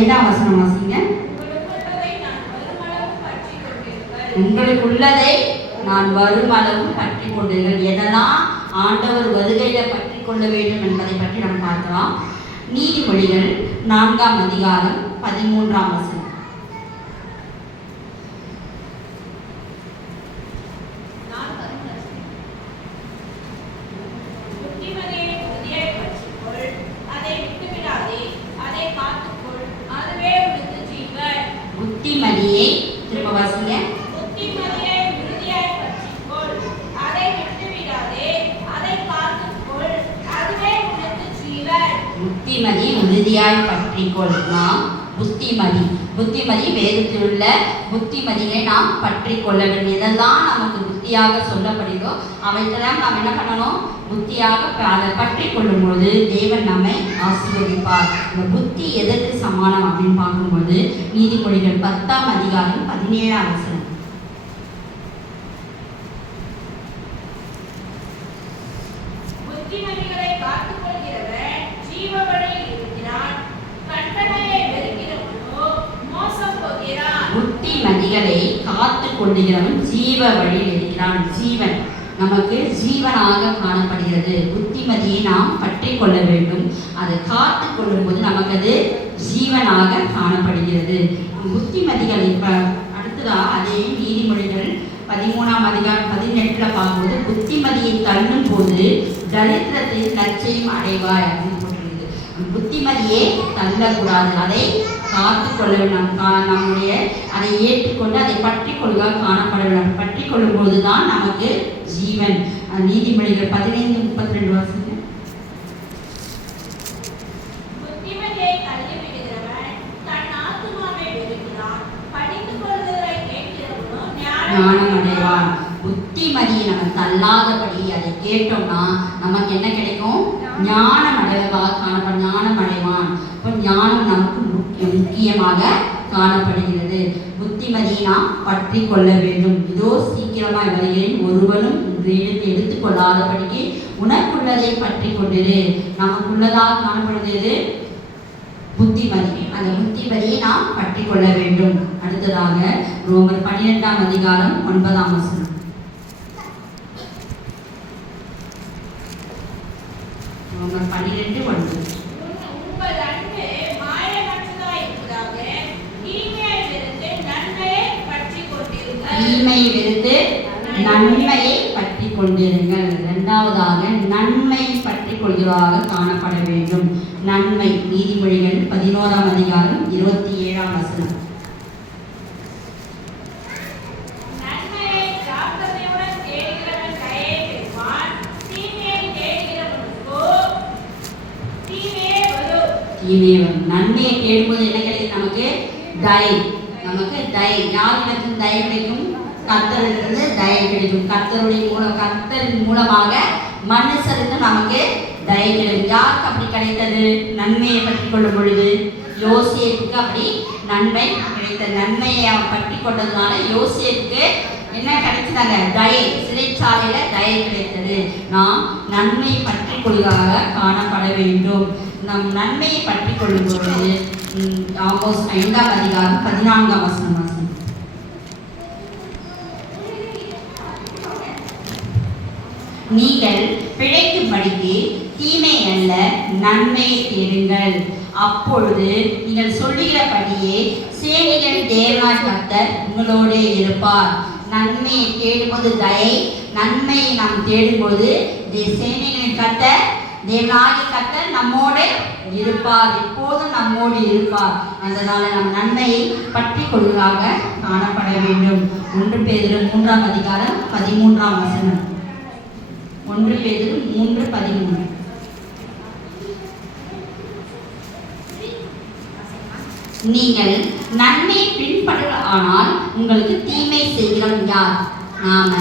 2ஆம் வசனம் வாசிங்க. உங்களுக்கு உள்ளதை நான் வருமளவும் பற்றி கொண்டீர்கள். எதெல்லாம் ஆண்டவர் வருகையில பற்றி கொள்ள வேண்டும் என்பதை பற்றி நம்ம பார்க்கலாம். நீதிமொழிகள் 4ஆம் அதிகாரம் 13ஆம் வசனம். புத்திமதியை திரும்ப வாசிங்க. புத்திமதியை உறுதியாய் பற்றிக்கொள், அதை விட்டுவிடாதே, அதை காத்துக்கொள், அதுவே உனக்கு ஜீவன். புத்திமதியை உறுதியாய் பற்றிக்கொள். நாம் புத்திமதி வேதத்தில் உள்ள புத்திமதியை நாம் பற்றி கொள்ள வேண்டும். எதெல்லாம் நமக்கு புத்தியாக சொல்லப்படுதோ அவைத்தெல்லாம் நாம் என்ன பண்ணணும்? புத்தியாக அதை பற்றி கொள்ளும்போது தேவன் நம்மை ஆசீர்வதிப்பார். இந்த புத்தி எதற்கு சமானம் அப்படின்னு பார்க்கும்போது நீதிமொழிகள் 10ஆம் அதிகாரம் 17ஆம் வசனம். புத்திமதிகளை காத்துக்கொள்கிறவன் ஜீவ வழியில் இருக்கிறான், கட்டளையை வெறுக்கிறவனோ மோசம் போகிறான். புத்திமதிகளை காத்து கொள்ளுகிறவன் ஜீவ வழியில் இருக்கிறான். ஜீவன் நமக்கு ஜீவனாக காணப்படுகிறது. புத்திமதியை நாம் பற்றி கொள்ள வேண்டும். அதை காத்து கொள்ளும் போது நமக்கு அது ஜீவனாக காணப்படுகிறது. புத்திமதிகள் அடுத்ததா அதே நீதிமொழிகள் 13ஆம் அதிகாரம் 18ல பார்க்கும்போது புத்திமதியை தள்ளும் போது தரித்திரத்தில் லட்சியம் அடைவாய் அப்படின்னு போட்டிருக்குது. புத்திமதியை தள்ளக்கூடாது, அதை காத்து கொள்ள வேண்டும். நம்முடைய அதை ஏற்றுக்கொண்டு அதை பற்றி கொள்க காணப்பட வேண்டும். பற்றி கொள்ளும் போதுதான் நமக்கு ஜீவன். நீதிமொழிகள் 15:32 வருஷம். புத்திமதியை தள்ளிவிடுகிறவன் தன் ஆத்துமாவை வெறுக்கிறான், படித்து கொள்வதை கேட்கிறவனோ ஞானம் அடைவான். புத்திமதியை நம்ம தள்ளாதபடி அதை கேட்டோம்னா நமக்கு என்ன கிடைக்கும்? ஞானம் அடைவாக காணப்படும். ஞானம் அடைவான். இப்போ ஞானம் நமக்கு முக்கியமாக காணப்படுகிறது. புத்திமதியை நாம் பற்றி கொள்ள வேண்டும். இதோ சீக்கிரமாய் வருகிறேன், ஒருவனும் எடுத்துக் கொள்ளாதபடிக்கு உனக்குள்ளதை பற்றி கொண்டிரு. நமக்குள்ளதாக காணப்படுகிறது புத்திமதி. அந்த புத்திமதியை நாம் பற்றி கொள்ள வேண்டும். அடுத்ததாக ரோமர் 12ஆம் அதிகாரம் 9ஆம் வசனம். ரோமர் 12:9. உங்கள் அன்பு மாயமற்றதாய் இருப்பதாக, தீமையை வெறுத்து நன்மையை பற்றி கொண்டிருங்கள். தீமையை வெறுத்து நன்மையை பற்றி கொண்டிருங்கள். இரண்டாவதாக நன்மை பற்றி கொள்கிறதாக காணப்பட வேண்டும். நன்மை நீதிமொழிகள் 11ஆம் அதிகாரம் 27ஆம் வசனம். நன்மையை ஜாக்கிரதையுடன் தேடுகிறவன் தயையை பெறுவான், தீமையை தேடுகிறவனுக்கோ தீமையே வரும். தீமையே வரும். நன்மையை தேடும்போது என்ன கிடைக்கும்? நமக்கு தயை. நமக்கு தயை. யாரிடத்தில் தயை கிடைக்கும்? கர்த்தரிடத்திலிருந்து தயை கிடைக்கும். கர்த்தரின் மூலமாக மனுஷருக்கு நமக்கு தயை கிடைக்கும். யாருக்கு அப்படி கிடைத்தது? நன்மையை பற்றி கொள்ளும் பொழுது யோசேப்புக்கு அப்படி நன்மை கிடைத்தது. நன்மையை அவன் பற்றி கொண்டதுனால யோசேப்புக்கு என்ன கிடைச்சதாங்க? தயை. சிறைச்சாலையில தயை கிடைத்தது. நாம் நன்மை பற்றி கொள்வதாக காணப்பட வேண்டும். நம் நன்மையை பற்றி கொள்ளும் பொழுது ஆமோஸ் 5ஆம் அதிகாரம் 14ஆம் வசனம் வாசிங்க. நீங்கள் பிழைக்கும்படிக்கு தீமை அல்ல நன்மையை தேடுங்கள், அப்பொழுது நீங்கள் சொல்லுகிறபடியே சேனைகள் தேவனாய் கர்த்தர் உங்களோடே இருப்பார். நன்மையை தேடும்போது தயை, நன்மையை நாம் தேடும்போது சேனைகளின் கர்த்தர் தேவனாகிய கர்த்தர் நம்மோடு இருப்பார். எப்போதும் நம்மோடு இருப்பார். அதனால நம் நன்மையை பற்றி கொள்வதாக காணப்பட வேண்டும். 1 பேதுரு 3ஆம் அதிகாரம் 13ஆம் வசனம். 1 பேதுரு 3:13. நீங்கள் நன்மை பின்பற்ற ஆனால் உங்களுக்கு தீமை செய்கிறவன் யார்? நாம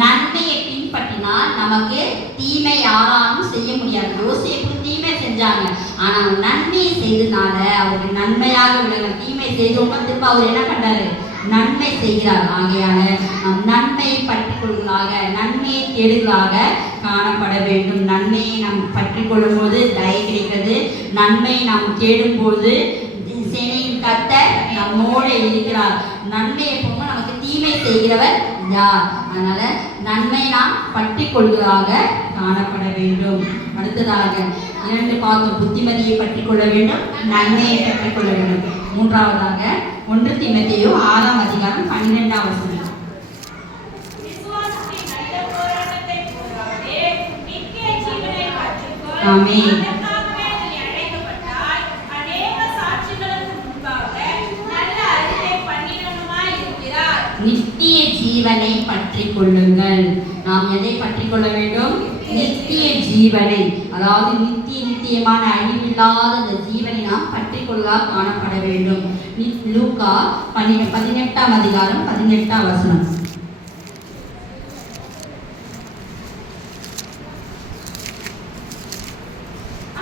நன்மையை பின்பற்றினால் நமக்கு தீமை யாராலும் செய்ய முடியாது. யோசேப்பு தீமை செஞ்சாங்க, ஆனால் நன்மையை செய்தனால அவருக்கு நன்மையாக விளங்க. தீமை செய்தவங்க திரும்ப அவர் என்ன பண்ணாரு? நன்மை செய்கிறார். ஆகையான நம் நன்மையை பற்றி கொள்வதாக, நன்மையை தேடுவதாக காணப்பட வேண்டும். நன்மையை நாம் பற்றி கொள்ளும் போது தயை கிடைக்கிறது. நன்மையை நாம் தேடும் போது நம்மோடு இருக்கிறார். நன்மையை போக நமக்கு தீமை செய்கிறவர் யார்? அதனால நன்மை நாம் பற்றி கொள்வதாக காணப்பட வேண்டும். அடுத்ததாக 2 பார்த்தோம், புத்திமதியை பற்றி கொள்ள வேண்டும், நன்மையை பற்றி கொள்ள வேண்டும். மூன்றாவதாக 1 தீமோத்தேயு 6ஆம் அதிகாரம் 12ஆம் வசனம். விசுவாசத்தின் நல்ல போராட்டத்தை போராடி நித்திய ஜீவனை கற்றுக்கொள். ஆமென். அதற்காகவே நீ அழைக்கப்பட்டாய். அநேக சாட்சிகளுக்கு முன்பாக நல்ல அறிவை பண்ணினவனுமாய் இருக்கிறாய். நித்திய ஜீவனை பற்றி கொள்ளுங்கள். நாம் எதை பற்றி கொள்ள வேண்டும்? நித்திய ஜீவனை, அதாவது நித்தியமான அழிவில்லாத இந்த ஜீவனை நாம் பற்றி கொள்ளால் காணப்பட வேண்டும். லூக்கா 18ஆம் அதிகாரம் 18ஆம் வசனம்.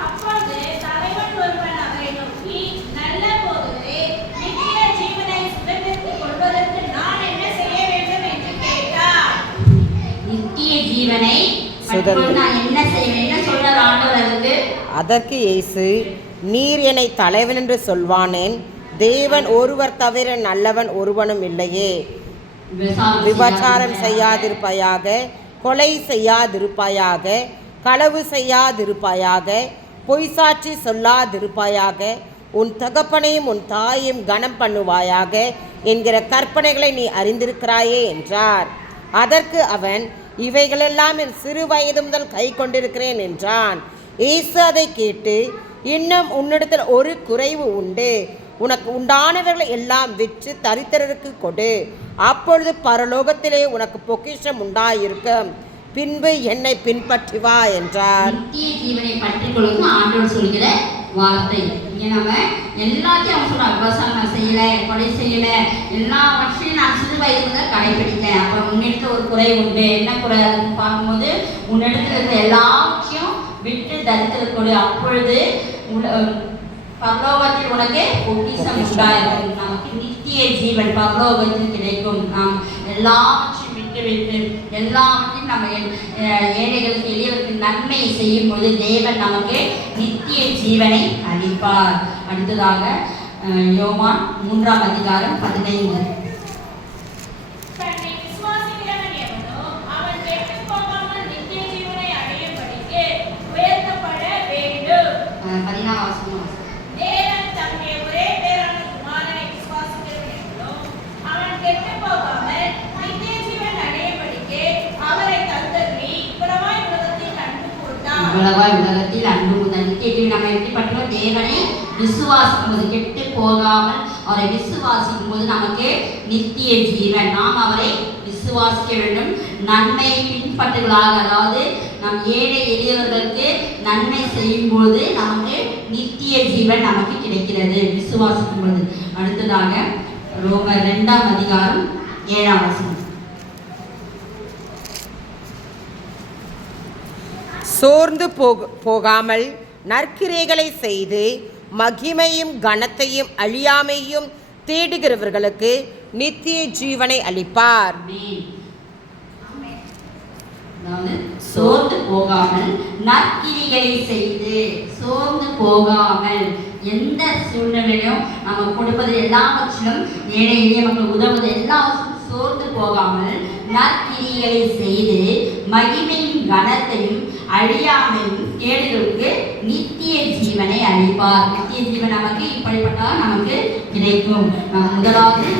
அப்பொழுது தலைவன் ஒருவன் அவரை நோக்கி, நல்ல போதகரே, நித்திய ஜீவனை சுதந்தரித்துக் கொள்வதற்கு நான் என்ன செய்ய வேண்டும் என்று கேட்டார். நித்திய ஜீவனை பற்றிக்கொள்ள நான் என்ன செய்வேன்? என்ன சொல்றார் ஆண்டவர் அதுக்கு? அதற்கு இயேசு, நீர் என்னை தலைவன் என்று சொல்வானேன்? தேவன் ஒருவர் தவிர நல்லவன் ஒருவனும் இல்லையே. விபச்சாரம் செய்யாதிருப்பாயாக, கொலை செய்யாதிருப்பாயாக, களவு செய்யாதிருப்பாயாக, பொய் சாட்சி சொல்லாதிருப்பாயாக, உன் தகப்பனையும் உன் தாயையும் கனம் பண்ணுவாயாக என்கிற கற்பனைகளை நீ அறிந்திருக்கிறாயே என்றார். அதற்கு அவன், இவைகளெல்லாம் என் சிறு வயது முதல் கை கொண்டிருக்கிறேன் என்றான். இயேசு அதை கேட்டு, இன்னும் உன்னிடத்தில் ஒரு குறைவு உண்டு. உனக்கு உண்டானவர்களை எல்லாம் விற்று தரித்திரருக்கு கொடு, அப்பொழுது பரலோகத்திலே உனக்கு பொக்கிஷம் உண்டாயிருக்கும். பின்பு என்னை பின்பற்றி வா என்றார். நித்திய ஜீவனை பற்றி கொள்ளும் ஆண்டவர் சொல்கிற வார்த்தை. இங்கே நம்ம எல்லாத்தையும் அவன் சொல்றான். விவசாயம் நான் செய்யல, கொலை செய்யல, எல்லாவற்றையும் நான் சிறு வயது முதல் கடைபிடித்தேன். அப்புறம் உன்னிடத்துல ஒரு குறை உண்டு. என்ன குறை அதுன்னு பார்க்கும்போது, உன்னிடத்துல இருக்கிற எல்லாவற்றையும் விட்டு தரித்திரருக்கு கொடு, அப்பொழுது பரலோகத்தில் உனக்கு பொக்கிஷம் உண்டாயிருக்கும். நமக்கு நித்திய ஜீவன் பரலோகத்தில் கிடைக்கும். நாம் எல்லாவற்றையும் விட்டு எல்லாவற்றையும் நம்ம ஏழைகளுக்கு எளியவருக்கு நன்மை செய்யும் போது தேவன் நமக்கு நித்திய ஜீவனை அளிப்பார். அடுத்ததாக யோவான் 3ஆம் அதிகாரம் 15. தன்னை விசுவாசிக்கிறவன் எவனோ அவன் கெட்டுப் போகாமல் நித்திய ஜீவனை அடையும்படிக்கு உயர்த்தப்பட வேண்டும். 14ஆம் வசனம். தேவன் தம்முடைய ஒரே பேரான குமாரனை விசுவாசிக்கிறவன் எவனோ அவன் கெட்டுப் போகாமல் நித்திய ஜீவன் அடையும்படிக்கு அவரை தந்தருளி இவ்வளவாய் உலகத்தில் அன்பு கூர்ந்தார். இவ்வளவாய் உலகத்தில் அன்பு கூர்ந்தார். நித்திய ஜீவன் நம்ம எப்படி பண்றோம்? தேவனை விசுவாசிக்கும் போது, கெட்டு போகாமல் அவரை விசுவாசிக்கும் போது நமக்கு நித்திய ஜீவன். நாம் அவரை விசுவாசிக்க வேண்டும். நன்மை பின்பற்றுகளாக, அதாவது நம் ஏழை எளியவர்களுக்கு நன்மை செய்யும் போது நமக்கு நித்திய ஜீவன் நமக்கு கிடைக்கிறது விசுவாசிக்கும் பொழுது. அடுத்ததாக ரோமர் 2ஆம் அதிகாரம் 7ஆம் வசனம். சோர்ந்து போகாமல் நற்கிரைகளை செய்து மகிமையும் கனத்தையும் அழியாமையும் தேடுகிறவர்களுக்கு நித்திய ஜீவனை அளிப்பார். அதாவது சோர்ந்து போகாமல் நற்கிரிகளை செய்து, சோர்ந்து போகாமல் எந்த சூழ்நிலையிலும் நம்ம கொடுப்பது எல்லாவற்றிலும் ஏழை எளிய மக்கள் உதவுவது எல்லாவற்றிலும் சோர்ந்து போகாமல் நற்கிரிகளை செய்து மகிமையும் கனத்தையும் அழியாமையும் தேடுகளுக்கு நித்திய ஜீவனை அளிப்பார். நித்திய ஜீவன் நமக்கு இப்படிப்பட்டால் நமக்கு கிடைக்கும். முதலாவது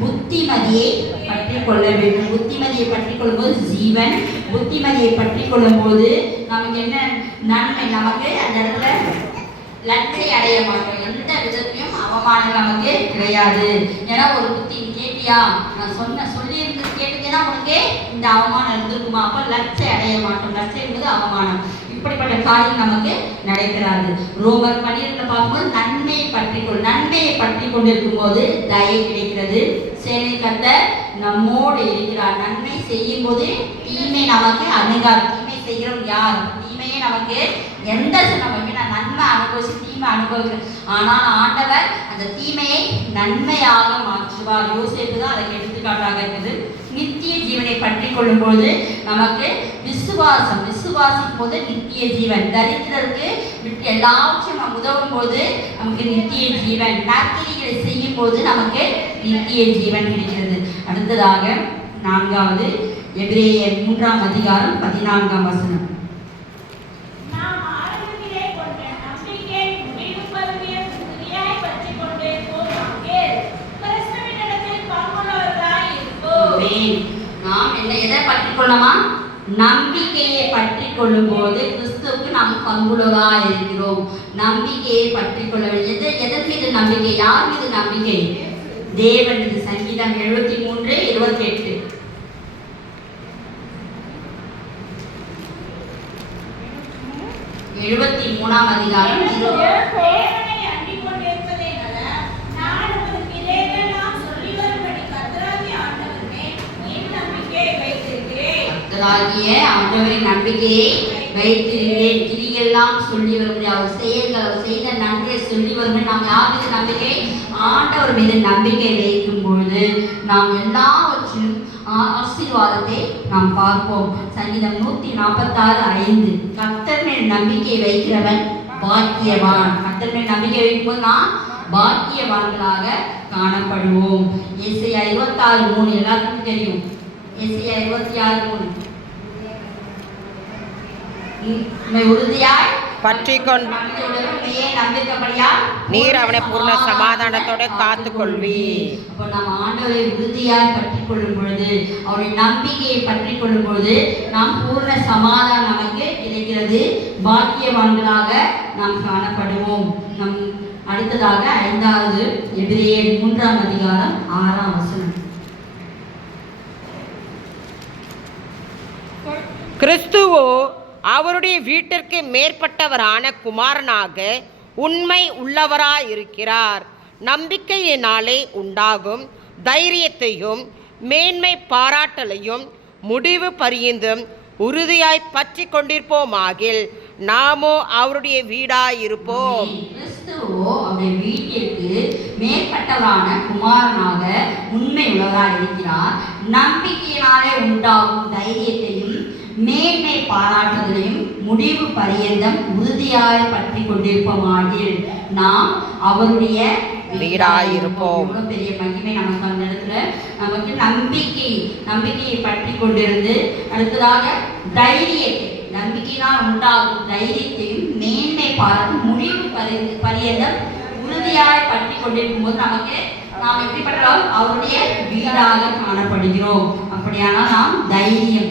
புத்திமதியை பற்றி கொள்ள வேண்டும். புத்திமதியை பற்றி கொள்ளும்போது ஜீவன், புத்திமதியை பற்றி கொள்ளும்போது நமக்கு என்ன நன்மை? நமக்கு அந்த இடத்துல லட்சை அடைய மாட்டோம். எந்த விதத்திலையும் அவமானம் நமக்கு கிடையாது. ஏன்னா ஒரு புத்தி கேட்டியா, நான் சொல்லியிருந்து கேட்டுக்கேன்னா உனக்கு இந்த அவமானம் இருந்திருக்குமா? அப்போ லட்சை அடைய மாட்டோம். லட்சை என்பது அவமானம். இப்படிப்பட்ட காரியம் நமக்கு நடைபெறாது. ரோமர் 12 பார்க்கும்போது நன்மையை பற்றி கொண்டிருக்கும் போது தயை கிடைக்கிறது. சேனை கர்த்தர் நம்மோடு இருக்கிறார். நன்மை செய்யும் போது தீமை நமக்கு அணுகாது. தீமை செய்கிறோம் யார்? தீமையே நமக்கு எந்த நம்ம நன்மை அனுபவிச்சு தீமை தீமை அனுபவிக்கிற, ஆனால் ஆண்டவர் அந்த தீமையை நன்மையாக மாற்றுவார். யோசேப்பு தான் அதற்கு எடுத்துக்காட்டாக இருக்குது. நித்திய ஜீவனை பற்றி கொள்ளும்போது நமக்கு விசுவாசிக்கும் போது நித்திய ஜீவன், தரித்திரருக்கு விட்டு எல்லாவற்றையும் நாம் உதவும் போது நமக்கு நித்திய ஜீவன், நற்கிரிகளை செய்யும் போது நமக்கு நித்திய ஜீவன் கிடைக்கிறது. அடுத்ததாக 4வது எபிரேயர் 3ஆம் அதிகாரம் 14ஆம் வசனம். நாம் ஆரம்பத்திலே கொண்ட நம்பிக்கை முடிவு பருவிய உறுதியாய் பற்றிக் கொண்டே போவார்கள். கிறிஸ்துவினிடத்தில் பங்குள்ளவர்களாய் இருப்போம். நாம் எதை பற்றி கொள்ளமா? நம்பிக்கையை பற்றி கொள்ளும் போது கிறிஸ்துவுக்கு நாம் பங்குள்ளவராக இருக்கிறோம். நம்பிக்கையை பற்றி கொள்ள வேண்டும். எதன் மீது நம்பிக்கை? யார் மீது நம்பிக்கை? தேவன் மீது. சங்கீதம் 73:28. 73ஆம் அதிகாரம். தேவனை அண்டிக் கொண்டிருப்பதனால நான் உங்களுக்கு இதையெல்லாம் சொல்லி வரும்படி கர்த்தராகிய ஆண்டவர் மேல் என் நம்பிக்கையை வைத்திருக்கிறேன். கர்த்தராகிய ஆண்டவரின் நம்பிக்கையை வைத்திருக்கிறேன். கிரியெல்லாம் சொல்லி வரும்படி, அவர் செயல்கள், அவர் செய்த நன்றியை சொல்லி வரும்படி நாம் யார் மீது நம்பிக்கை? ஆண்டவர் மீது நம்பிக்கை வைக்கும் பொழுது நாம் எல்லாவற்றிலும் ஆசீர்வாதத்தை நாம் பார்ப்போம். சங்கீதம் 146:5. கர்த்தர் மேல் நம்பிக்கை வைக்கிறவன் பாக்கியவான். கர்த்தர் மேல் நம்பிக்கை வைக்கும்போது நாம் பாக்கியவான்களாக காணப்படுவோம். ஏசாயா 26:3 எல்லாருக்கும் தெரியும். ஏசாயா 26:3. உறுதியாய் பற்றிக்கொண்டு நீர் அவனை பூர்ண சமாதானத்தோட காத்துக்கொள்வி. அப்போ நாம் ஆண்டவரை உறுதியாய் பற்றி கொள்ளும் பொழுது, அவருடைய நம்பிக்கையை பற்றி கொள்ளும் பொழுது நாம் பூர்ண சமாதானம் நமக்கு கிடைக்கிறது. பாக்கியவான்களாக நாம் காணப்படுவோம். நம் அடுத்ததாக 5வது எபிரேயர் 3ஆம் அதிகாரம் 6ஆம் வசனம். கிறிஸ்துவோ அவருடைய வீட்டிற்கு மேற்பட்டவரான குமாரனாக உண்மை உள்ளவராயிருக்கிறார். நம்பிக்கையினாலே உண்டாகும் தைரியத்தையும் மேன்மை பாராட்டலையும் முடிவு பரியந்தும் உறுதியாய் பற்றி கொண்டிருப்போமாகில் நாமோ அவருடைய வீடாயிருப்போம். கிறிஸ்துவோ அவருடைய வீட்டிற்கு மேற்பட்டவரான குமாரனாக உண்மை உள்ளவராக இருக்கிறார். நம்பிக்கையினாலே உண்டாகும் தைரியத்தையும் மேன்மை பாராட்டுதலையும் முடிவு பரியந்தம் உறுதியாய் பற்றி கொண்டிருப்போமாகில் நாம் அவருடைய வீடாயிருப்போம். பெரிய மகிமை நமக்கு அந்த இடத்துல நமக்கு நம்பிக்கையை பற்றி கொண்டிருந்து, அடுத்ததாக தைரியத்தை, நம்பிக்கையினால் உண்டாகும் தைரியத்தையும் மேன்மை பாராட்டு முடிவு பரியந்தம் உறுதியாய் பற்றி கொண்டிருக்கும் போது நமக்கு நாம் எப்படிப்பட்டோம்? அவருடைய வீடாக காணப்படுகிறோம். அப்படியானால் நாம் தைரியத்தை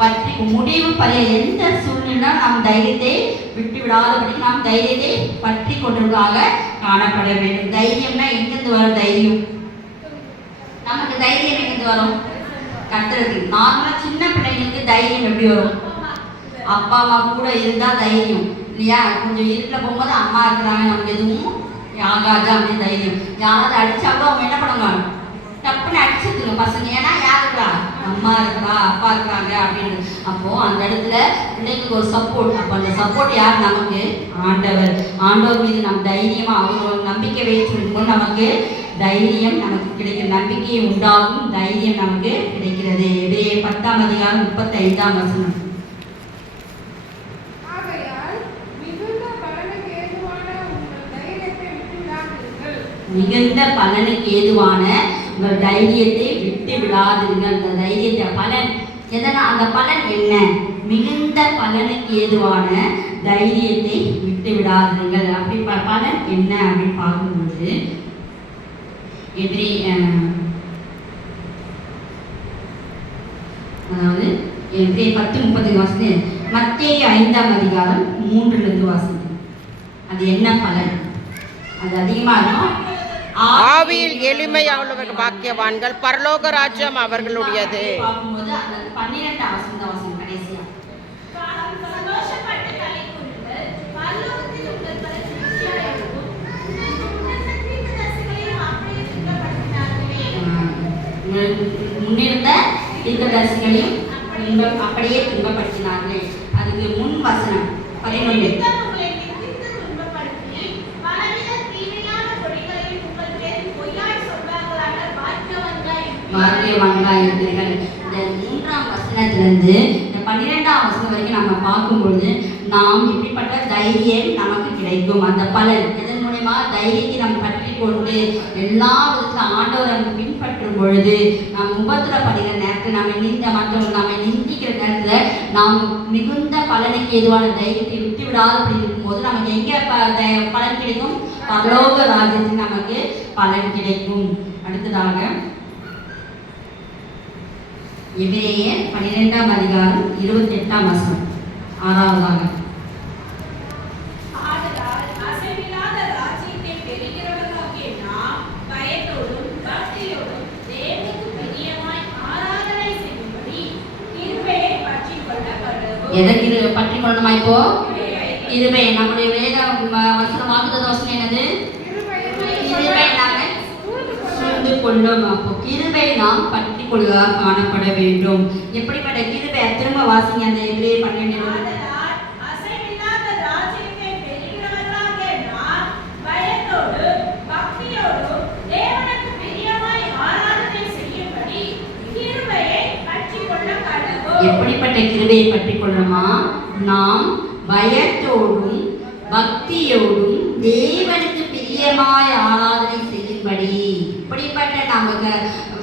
பற்றி முடிவு எந்த சூழ்நிலை நாம் தைரியத்தை விட்டு விடாதபடி நாம் தைரியத்தை பற்றி கொண்டவர்களாக காணப்பட வேண்டும். தைரியம்னா எங்கிருந்து வரும்? தைரியம் நமக்கு தைரியம் எங்கிருந்து வரும்? கத்துறது. நார்மலா சின்ன பிள்ளைங்களுக்கு தைரியம் எப்படி வரும்? அப்பா அம்மா கூட இருந்தா தைரியம் இல்லையா? கொஞ்சம் இருட்டில் போகும்போது அம்மா இருக்கிறாங்க, நமக்கு எதுவும் ஆகாது அப்படின்னு தைரியம். யாராவது அடிச்சா கூட அவங்க என்ன பண்ணுவாங்க? டப்புன்னு அடிச்சுதுங்க பசங்க. ஏன்னா யார் இருக்கா? அம்மா இருக்கா, அப்பா இருக்கிறாங்க அப்படின்னு. அப்போ அந்த இடத்துல பிள்ளைங்களுக்கு ஒரு சப்போர்ட். அப்போ அந்த சப்போர்ட் யார்? நமக்கு ஆண்டவர் மீது நம்ம தைரியமா அவங்க நம்பிக்கை வைத்திருக்கும்போது நமக்கு தைரியம் நமக்கு கிடைக்கிற, நம்பிக்கை உண்டாகும், தைரியம் நமக்கு கிடைக்கிறது. எபிரேயர் 10ஆம் அதிகாரம் 35ஆம் வசனம். மிகுந்த பலனுக்கு ஏதுவான உங்கள் தைரியத்தை விட்டு விடாதீர்கள். அந்த தைரியத்தை பலன் எதனா, அந்த பலன் என்ன? மிகுந்த பலனுக்கு ஏதுவான தைரியத்தை விட்டு விடாதீர்கள். அப்படி பலன் என்ன அப்படின்னு பார்க்கும்போது அதாவது 10:30 வாசித்து மத்தேயு 5ஆம் அதிகாரம் 3 வாசித்து அது என்ன பலன்? அது அதிகமாக இருக்கும். ஆவியில் எளிமையானவர்கள் பாக்கியவான்கள், பரலோக ராஜ்யம் அவர்களுடையது. பார்க்கும்போது அந்த 12ஆம் வசனம் கடைசியா சந்தோஷப்பட்டு களி கூறுங்கள், பரலோகத்தில் உங்கள் பலன் திருப்தியாயிருக்கும். முன்னிருந்த தீர்க்கதரிசிகளையும் அப்படியே துன்பப்படுத்தினார்கள். அதுக்கு முன் வசனம் 11. பாக்கியவான்களாய் இருக்கிறீர்கள். இந்த 3ஆம் வசனத்திலிருந்து இந்த 12ஆம் வசனம் வரைக்கும் நம்ம பார்க்கும்பொழுது நாம் இப்படிப்பட்ட தைரியம் நமக்கு கிடைக்கும். அந்த பலன் இதன் மூலமா தைரியத்தை நாம் பற்றி கொண்டு எல்லா விதத்தில் ஆண்டவரை பின்பற்றும் பொழுது நாம் உபத்திரப்படுகிற நேரத்தில் மற்றவர்கள் நம்மை நிந்திக்கிற நேரத்தில் நாம் மிகுந்த பலனுக்கு எதுவான தைரியத்தை விட்டு விடாதபடி இருக்கும்போது நமக்கு எங்கே பலன் கிடைக்கும்? பரலோக ராஜ்யத்தில் நமக்கு பலன் கிடைக்கும். அடுத்ததாக எபிரேயர் 12ஆம் அதிகாரம் 28ஆம் வசனம் 6வதாக ஆதலால் அசைவில்லாத ராஜ்யத்தை பெறுகிறவர்களாகிய நாம் பயத்தோடும் பக்தியோடும் தேவனுக்கு பிரியமாய் ஆராதனை செய்யும்படி கிருபையை பற்றிக் கொள்ள கடவோம். எதற்கு பற்றி கொள்ளணுமா? இப்போ கிருபை. நம்முடைய வேத வசனம் வாக்குத்தத்த வசனம் என்னது? கிருபை நாம சூழ்ந்து கொள்ளும். அப்போ கிருபை நாம் பற்றி கொள்வதாக காணப்பட வேண்டும். எப்படிப்பட்ட கிருபை? திரும்ப வாசிங்க அந்த எபிரேயர் 12. ஆதலால் அசைவில்லாத ராஜ்யத்தை பெறுகிறவர்களாகிய நாம் பயத்தோடும் பக்தியோடும் தேவனுக்கு பிரியமாய் ஆராதனை செய்யும்படி கிருபையை பற்றிக் கொள்ள கடவோம். எப்படிப்பட்ட கிருபையை பற்றி கொள்ளணுமா? நாம் பயத்தோடும் பக்தியோடும் தேவனுக்கு பிரியமாய் ஆராதனை செய்யும்படி. இப்படிப்பட்ட நமக்கு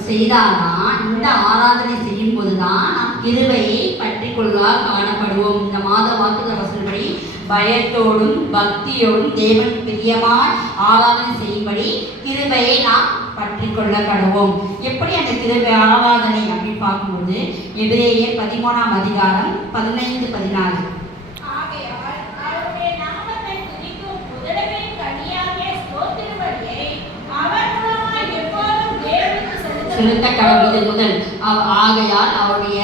செய்தால்தான், இந்த ஆராதனை செய்யும் போதுதான் நாம் கிருபையை பற்றி கொள்வதாக காணப்படுவோம். இந்த மாத வாக்குத்தத்த வசனப்படி பயத்தோடும் பக்தியோடும் தேவனுக்கு பிரியமாய் ஆராதனை செய்யும்படி கிருபையை நாம் பற்றி கொள்ள கடவோம். எப்படி அந்த கிருபை ஆராதனை அப்படின்னு பார்க்கும்போது எபிரேயர் 13ஆம் அதிகாரம் 15-14. ஆகையால் அவருடைய நாமத்தை துதிக்கும் உதடுகளின் கனியாகிய ஸ்தோத்திரபலியை அவர் மூலமாய் எப்போதும் தேவனுக்கு செலுத்த கடவுள். இது முதல். ஆகையால் அவருடைய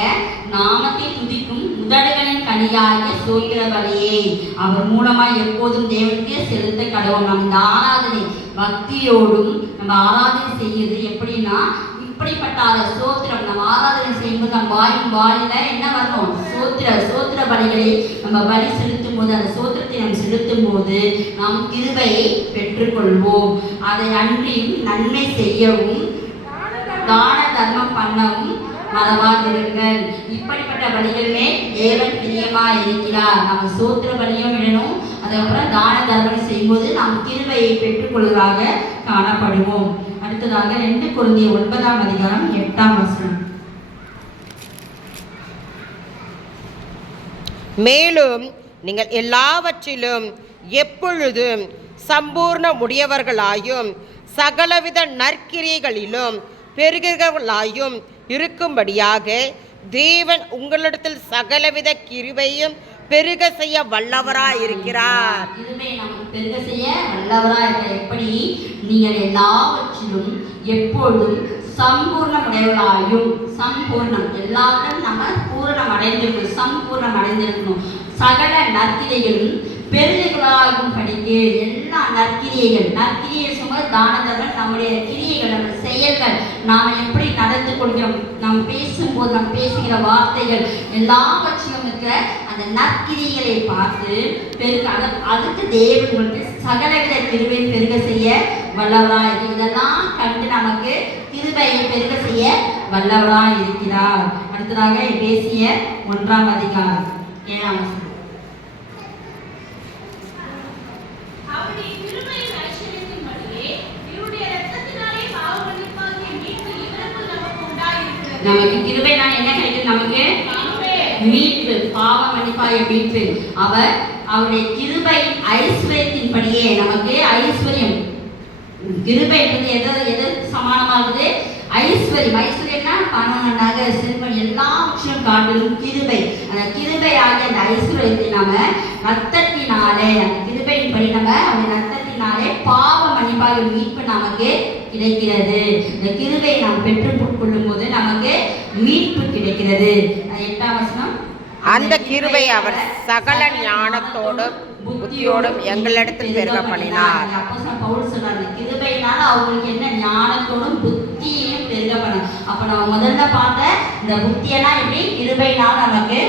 நாமத்தை துதிக்கும் உதடுகளின் கனியாகிய ஸ்தோத்திர பலியை அவர் மூலமாய் எப்போதும் தேவனுக்கு செலுத்த கடவுள். நம்ம இந்த ஆராதனை பக்தியோடும் நம்ம ஆராதனை செய்யுது எப்படின்னா, இப்படிப்பட்ட ஸ்தோத்திரம் நம்ம ஆராதனை செய்யும்போது நம்ம வாயில என்ன வரணும்? சோத்திர பலிகளை நம்ம பலி செலுத்தும் போது, அந்த சோத்திரத்தை நம்ம செலுத்தும் போது நாம் கிருபையை பெற்றுக்கொள்வோம். அதை அன்றியும் நன்மை செய்யவும் தான தர்மம் பண்ணவும் மறவாதிருங்கள். இப்படிப்பட்ட பலிகளுமே தேவன் பிரியமா இருக்கிறார். நம்ம சோத்திர பலியும் விடணும், அதுக்கப்புறம் தான தர்மம் செய்யும்போது நாம் கிருபையை பெற்றுக்கொள்வதாக காணப்படுவோம். அடுத்ததாக 2 கொரிந்தியர் 9ஆம் அதிகாரம் 8ஆம் வசனம். மேலும் நீங்கள் எல்லாவற்றிலும் எப்பொழுதும் சம்பூர்ண உடையவர்களாயும் சகலவித நற்கிரியைகளிலும் பெருகிறவர்களாயும் இருக்கும்படியாக தேவன் உங்களிடத்தில் சகலவித கிருபையும் பெருக செய்ய வல்லவராய் இருக்கிறார். கிருபை நமக்கு பெருக செய்ய வல்லவராய் இருக்கிறார். எப்படி? நீங்கள் எல்லாவற்றிலும் எப்பொழுதும் சம்பூர்ணமுடையவர்களாயும், சம்பூர்ணம் எல்லாரும் நம்ம பூரணம் அடைந்திருக்கணும், சம்பூர்ணம் அடைந்திருக்கணும். சகல நற்கிரியைகளும் பெருகுகளாகும் படிக்கு எல்லா நற்கிரியை சுமர் தான தர்மம், நம்முடைய கிரியைகள், நம்ம செயல்கள், நாம் எப்படி நடந்து கொள்கிறோம், நாம் பேசும்போது நாம் பேசுகிற வார்த்தைகள் எல்லாவற்றிலும் இருக்கிற அந்த நற்கிரிகளை பார்த்து அதுக்கு தேவன் வந்து சகலவித கிருபையை பெருக செய்ய வல்லவராய். இதெல்லாம் கண்டு நமக்கு கிருபையை பெருக செய்ய வல்லவராய் இருக்கிறார். அடுத்ததாக எபேசியர் 1ஆம் அதிகாரம் 7ஆம் வசனம். நமக்கு கிருபையினால் என்ன கிடைக்கும்? நமக்கு மீட்பு, பாவ மன்னிப்பாய மீட்பு. அவருடைய கிருபை ஐஸ்வர்யத்தின்படியே நமக்கு ஐஸ்வர்யம். கிருபை என்பது எது சமானமாகுது? ஐஸ்வர்யம்னா பணம், நகை, செல்வம் எல்லாவற்றையும் காட்டிலும் கிருபை. அந்த கிருபை ஆகிய அந்த ஐஸ்வர்யத்தை நாம ரத்தத்தினாலே, அந்த கிருபையின்படி நம்ம அந்த ரத்தத்தினாலே பாவ மன்னிப்பாக மீட்பு நமக்கு கிடைக்கிறது. இந்த கிருபை நாம் பெற்றுக்கொள்ளும் போது நமக்கு மீட்பு கிடைக்கிறது. 8ஆம் வசனம். அந்த கிருபை அவர் சகல ஞானத்தோடும் புத்தியோடும் எங்களிடத்தில் பெருக பண்ணினார். அப்போஸ்தலன் பவுல் சொல்றாரு, கிருபையினால அவங்களுக்கு என்ன? ஞானத்தோடும் புத்தியையும் பெருக பண்ண. அப்ப நம்ம முதல்ல பார்த்த இந்த புத்தியெல்லாம் எப்படி கிருபையினால் நமக்கு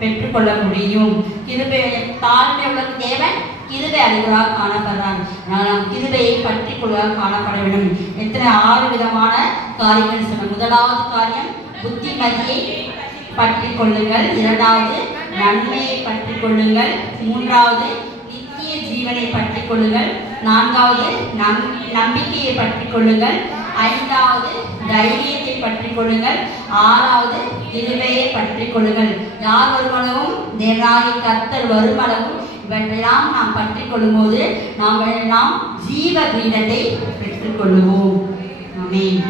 பெற்றுக்கொள்ள முடியும். கிருபை தாழ்மை உள்ள தேவன் கிருபை அறிவுறாக காணப்படுறாங்க. நாம் கிருபையை பற்றி கொள்வதாக காணப்பட வேண்டும். எத்தனை 6 விதமான காரியங்கள் சொன்ன. முதலாவது காரியம் புத்திமதியை பற்றி கொள்ளுங்கள், இரண்டாவது நன்மையை பற்றி கொள்ளுங்கள், மூன்றாவது நித்திய ஜீவனை பற்றி கொள்ளுங்கள், நான்காவது நம்பிக்கையை பற்றி கொள்ளுங்கள், ஐந்தாவது தைரியத்தை பற்றி கொள்ளுங்கள், ஆறாவது கிருபையை பற்றி கொள்ளுங்கள். யார் வருமளவும் தேவனாகிய கர்த்தர் வருமளவும் இவற்றையெல்லாம் நாம் பற்றி கொள்ளும்போது நாம் ஜீவ பீடத்தை பெற்றுக்கொள்ளுவோம். ஆமென்.